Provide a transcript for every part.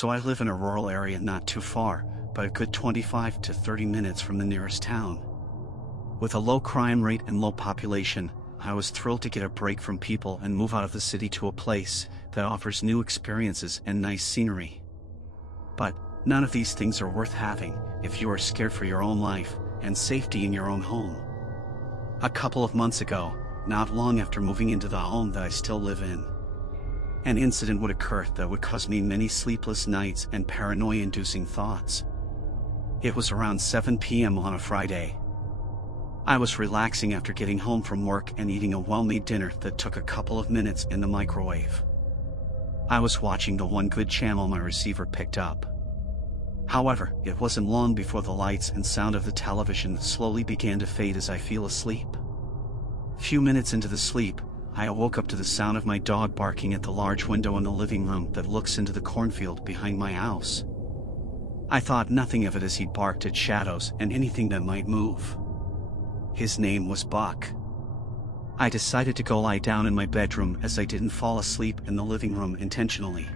So I live in a rural area not too far, but a good 25 to 30 minutes from the nearest town. With a low crime rate and low population, I was thrilled to get a break from people and move out of the city to a place that offers new experiences and nice scenery. But none of these things are worth having if you are scared for your own life and safety in your own home. A couple of months ago, not long after moving into the home that I still live in, an incident would occur that would cause me many sleepless nights and paranoia-inducing thoughts. It was around 7 p.m. on a Friday. I was relaxing after getting home from work and eating a well-made dinner that took a couple of minutes in the microwave. I was watching the one good channel my receiver picked up. However, it wasn't long before the lights and sound of the television slowly began to fade as I fell asleep. Few minutes into the sleep, I awoke up to the sound of my dog barking at the large window in the living room that looks into the cornfield behind my house. I thought nothing of it as he barked at shadows and anything that might move. His name was Buck. I decided to go lie down in my bedroom as I didn't fall asleep in the living room intentionally.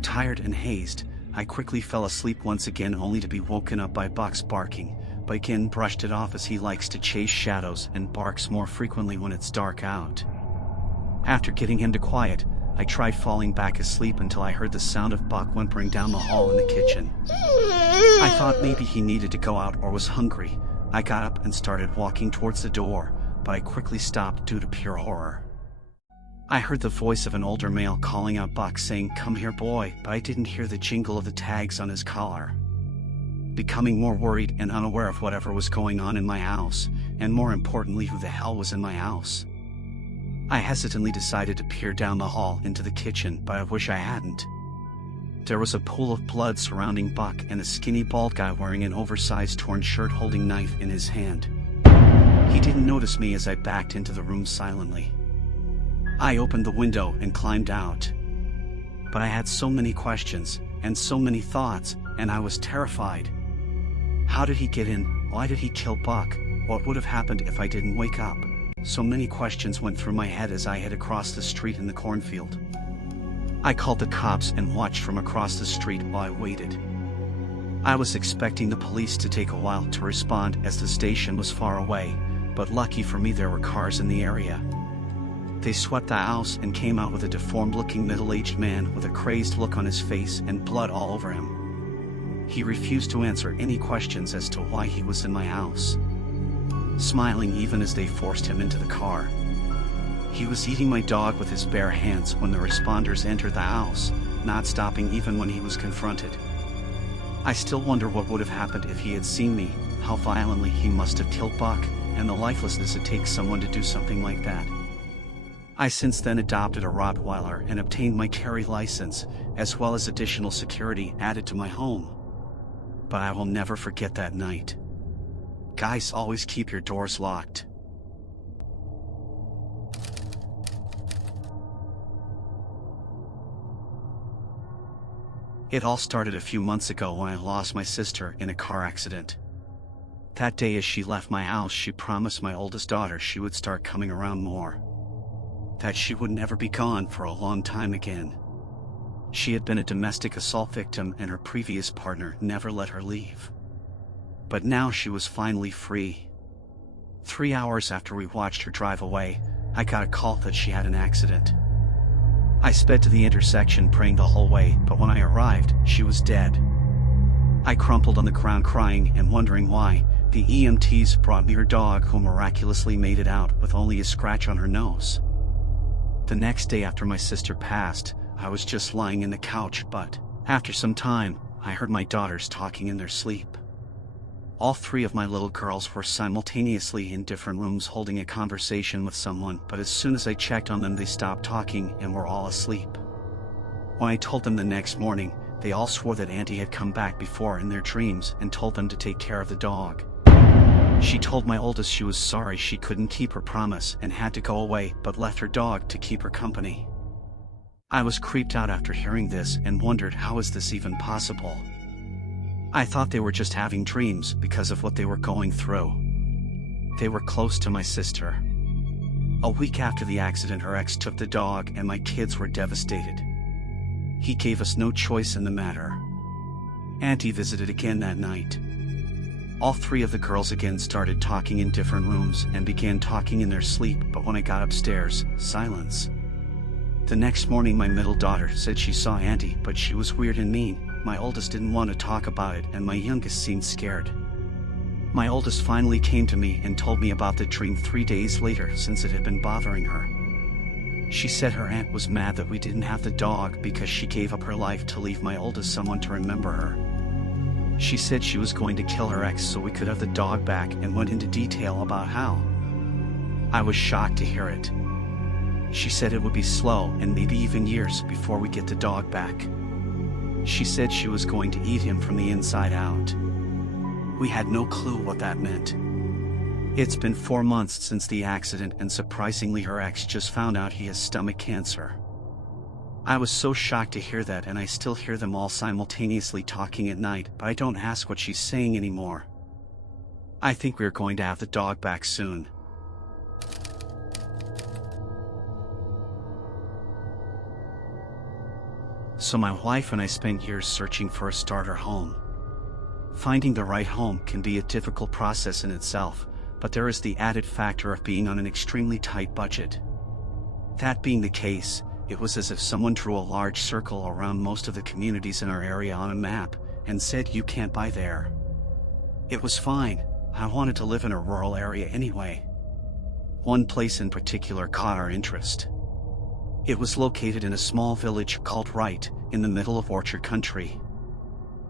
Tired and hazed, I quickly fell asleep once again only to be woken up by Buck's barking, but again brushed it off as he likes to chase shadows and barks more frequently when it's dark out. After getting him to quiet, I tried falling back asleep until I heard the sound of Buck whimpering down the hall in the kitchen. I thought maybe he needed to go out or was hungry. I got up and started walking towards the door, but I quickly stopped due to pure horror. I heard the voice of an older male calling out Buck saying, "Come here, boy," but I didn't hear the jingle of the tags on his collar. Becoming more worried and unaware of whatever was going on in my house, and more importantly who the hell was in my house, I hesitantly decided to peer down the hall into the kitchen, but I wish I hadn't. There was a pool of blood surrounding Buck and a skinny bald guy wearing an oversized torn shirt holding a knife in his hand. He didn't notice me as I backed into the room silently. I opened the window and climbed out. But I had so many questions and so many thoughts, and I was terrified. How did he get in? Why did he kill Buck? What would have happened if I didn't wake up? So many questions went through my head as I headed across the street in the cornfield. I called the cops and watched from across the street while I waited. I was expecting the police to take a while to respond as the station was far away, but lucky for me there were cars in the area. They swept the house and came out with a deformed-looking middle-aged man with a crazed look on his face and blood all over him. He refused to answer any questions as to why he was in my house, smiling even as they forced him into the car. He was eating my dog with his bare hands when the responders entered the house, not stopping even when he was confronted. I still wonder what would have happened if he had seen me, how violently he must have killed Buck, and the lifelessness it takes someone to do something like that. I since then adopted a Rottweiler and obtained my carry license, as well as additional security added to my home. But I will never forget that night. Guys, always keep your doors locked. It all started a few months ago when I lost my sister in a car accident. That day as she left my house, she promised my oldest daughter she would start coming around more, that she would never be gone for a long time again. She had been a domestic assault victim and her previous partner never let her leave. But now she was finally free. 3 hours after we watched her drive away, I got a call that she had an accident. I sped to the intersection praying the whole way, but when I arrived, she was dead. I crumpled on the ground crying and wondering why. The EMTs brought me her dog, who miraculously made it out with only a scratch on her nose. The next day after my sister passed, I was just lying in the couch, but after some time, I heard my daughters talking in their sleep. All 3 of my little girls were simultaneously in different rooms holding a conversation with someone, but as soon as I checked on them, they stopped talking and were all asleep. When I told them the next morning, they all swore that Auntie had come back before in their dreams and told them to take care of the dog. She told my oldest she was sorry she couldn't keep her promise and had to go away, but left her dog to keep her company. I was creeped out after hearing this and wondered, how is this even possible? I thought they were just having dreams because of what they were going through. They were close to my sister. A week after the accident, her ex took the dog and my kids were devastated. He gave us no choice in the matter. Auntie visited again that night. All three of the girls again started talking in different rooms and began talking in their sleep, but when I got upstairs, silence. The next morning my middle daughter said she saw Auntie, but she was weird and mean. My oldest didn't want to talk about it and my youngest seemed scared. My oldest finally came to me and told me about the dream 3 days later since it had been bothering her. She said her aunt was mad that we didn't have the dog because she gave up her life to leave my oldest someone to remember her. She said she was going to kill her ex so we could have the dog back and went into detail about how. I was shocked to hear it. She said it would be slow and maybe even years before we get the dog back. She said she was going to eat him from the inside out. We had no clue what that meant. It's been 4 months since the accident and surprisingly her ex just found out he has stomach cancer. I was so shocked to hear that, and I still hear them all simultaneously talking at night, but I don't ask what she's saying anymore. I think we're going to have the dog back soon. So my wife and I spent years searching for a starter home. Finding the right home can be a difficult process in itself, but there is the added factor of being on an extremely tight budget. That being the case, it was as if someone drew a large circle around most of the communities in our area on a map and said you can't buy there. It was fine. I wanted to live in a rural area anyway. One place in particular caught our interest. It was located in a small village called Wright, in the middle of orchard country.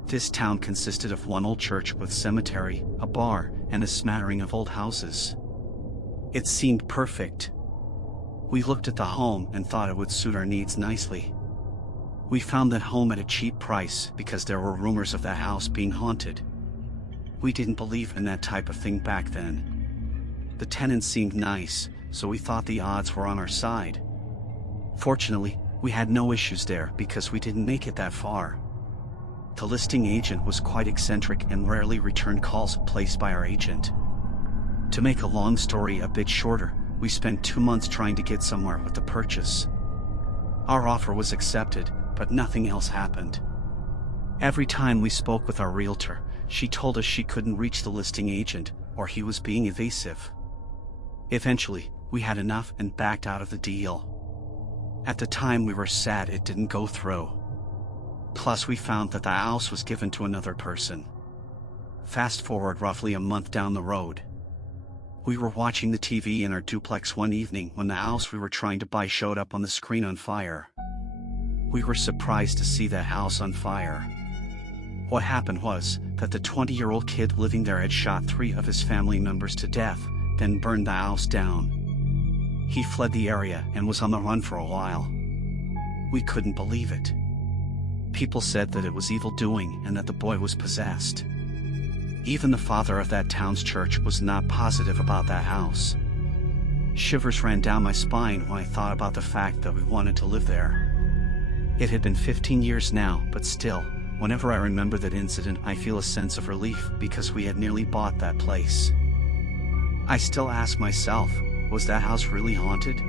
This town consisted of one old church with cemetery, a bar, and a smattering of old houses. It seemed perfect. We looked at the home and thought it would suit our needs nicely. We found that home at a cheap price because there were rumors of that house being haunted. We didn't believe in that type of thing back then. The tenants seemed nice, so we thought the odds were on our side. Fortunately, we had no issues there because we didn't make it that far. The listing agent was quite eccentric and rarely returned calls placed by our agent. To make a long story a bit shorter, we spent 2 months trying to get somewhere with the purchase. Our offer was accepted, but nothing else happened. Every time we spoke with our realtor, she told us she couldn't reach the listing agent, or he was being evasive. Eventually, we had enough and backed out of the deal. At the time we were sad it didn't go through. Plus we found that the house was given to another person. Fast forward roughly a month down the road. We were watching the TV in our duplex one evening when the house we were trying to buy showed up on the screen on fire. We were surprised to see the house on fire. What happened was that the 20-year-old kid living there had shot 3 of his family members to death, then burned the house down. He fled the area and was on the run for a while. We couldn't believe it. People said that it was evil doing and that the boy was possessed. Even the father of that town's church was not positive about that house. Shivers ran down my spine when I thought about the fact that we wanted to live there. It had been 15 years now, but still, whenever I remember that incident I feel a sense of relief because we had nearly bought that place. I still ask myself, was that house really haunted?